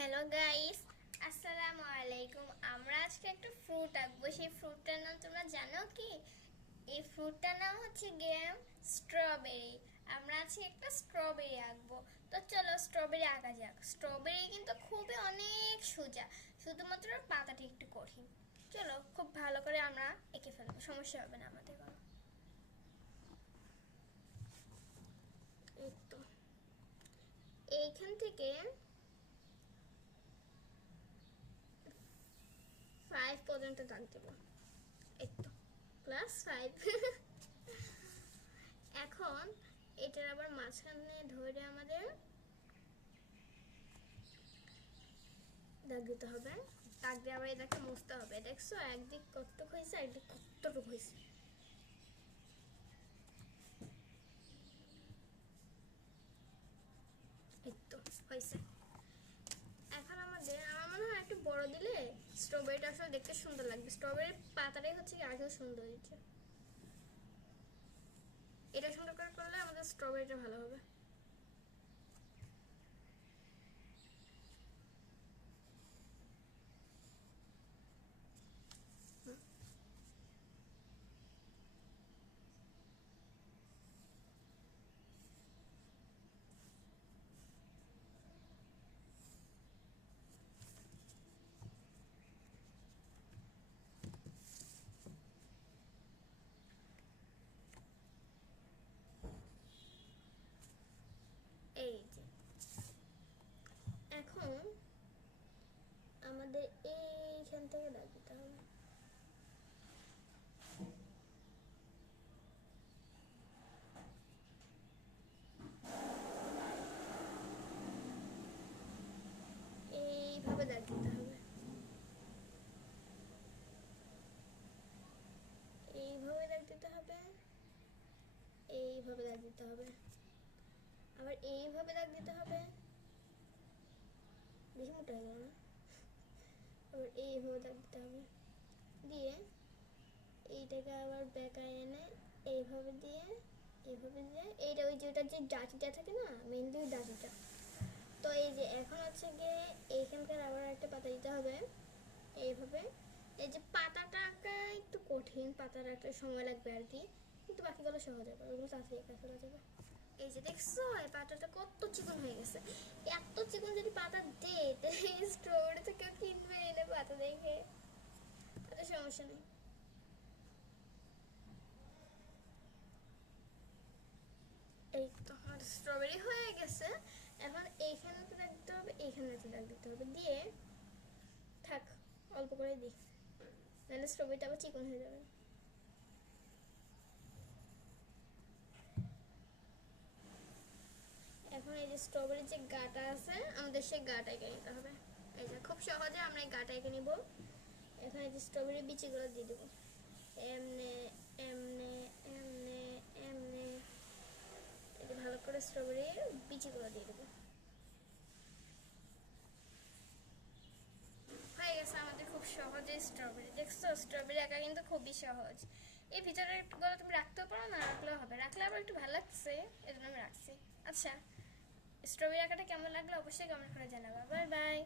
Hello guys, আসসালামু আলাইকুম। আমরা আজকে একটা ফ্রুট আঁকবো। সেই ফ্রুটটার নাম তোমরা জানো কি? এই ফ্রুটটার নাম হচ্ছে গিয়ে স্ট্রবেরি। আমরা আজকে একটা স্ট্রবেরি আঁকবো। তো চলো স্ট্রবেরি আঁকা যাক। স্ট্রবেরি কিন্তু খুবই অনেক সোজা, শুধুমাত্র পাতাটা একটু কঠিন। চলো খুব ভালো করে আমরা এঁকে ফেলবো, সমস্যা হবে না আমাদের কোনো। এই তো এইখান থেকে 5 পর্যন্ত দাগ দেবো। এই তো +5। এখন এটার আবার মাঝখানে ধরে আমাদের দাগ দিতে হবে। দাগ দিয়ে আবার এটাকে মুছতে হবে। দেখছো একদিক কতটুক হয়েছে, একদিক কতটুক হয়েছে। এই তো হয়েছে। এখন আমার মনে হয় একটু বড় দিলে স্ট্রবেরিটা আসলে দেখতে সুন্দর লাগবে। স্ট্রবেরির পাতাটাই হচ্ছে কি আগেও সুন্দর হয়েছে। এটা সুন্দর করে করলে আমাদের স্ট্রবেরিটা ভালো হবে। এই যে এখন আমাদের এইখান থেকে দাগ দিতে হবে। এইভাবে দাগ দিতে হবে। এইভাবে দাগ দিতে হবে। এইভাবে দাগ দিতে হবে। আবার এইভাবে দাগ দিতে হবে। বেশি মোটা হয়ে গেল না? আবার এইভাবে দাগ দিতে হবে। দিয়ে এইটাকে আবার বেঁকায় এনে এইভাবে দিয়ে এইভাবে দিয়ে এইটা ওই যে ওটার যে ডাঁটিটা থাকে না, মেনলি ওই ডাঁটিটা। তো এই যে এখন হচ্ছে গিয়ে এইখানকার আবার একটা পাতা দিতে হবে এইভাবে। এই যে পাতাটা আঁকা একটু কঠিন, পাতাটা আঁকতে সময় লাগবে আর কি, কিন্তু বাকিগুলো সহজ হবে, ওগুলো তাড়াতাড়ি এঁকা ফেলা যাবে। এই যে দেখছো এই পাতাটা কত চিকন হয়ে গেছে। এত চিকন যদি পাতা দে স্টোরে তো কেউ কিনবে এনে পাতা দেখে, তাতে সমস্যা নেই। এই তো আমার স্ট্রবেরি হয়ে গেছে। এখন এইখানে তো দাগ দিতে হবে, এইখানে তো দাগ দিতে হবে। দিয়ে থাক, অল্প করে দিই, নাহলে স্ট্রবেরিটা আবার চিকন হয়ে যাবে। এখন এই যে স্ট্রবেরির যে গাটা আছে আমাদের সেই গাটা এঁকে নিতে হবে। এই যে খুব সহজে আমরা এই গাটা এঁকে নিব। এখন এই যে স্ট্রবেরির বিচিগুলো দিয়ে দেবো এমনে এমনে এমনে এমনে। এই যে ভালো করে স্ট্রবেরির বিচিগুলো দিয়ে দেবো। হয়ে গেছে আমাদের খুব সহজে স্ট্রবেরি। দেখছো স্ট্রবেরি আঁকা কিন্তু খুবই সহজ। এই ভিতরের গুলো তুমি রাখতেও পারো, না রাখলেও হবে, রাখলে আবার একটু ভালো লাগছে এই জন্য আমি রাখছি। আচ্ছা, স্ট্রবেরি আঁকাটা কেমন লাগলো অবশ্যই কমেন্ট করে জানাবা। Bye bye.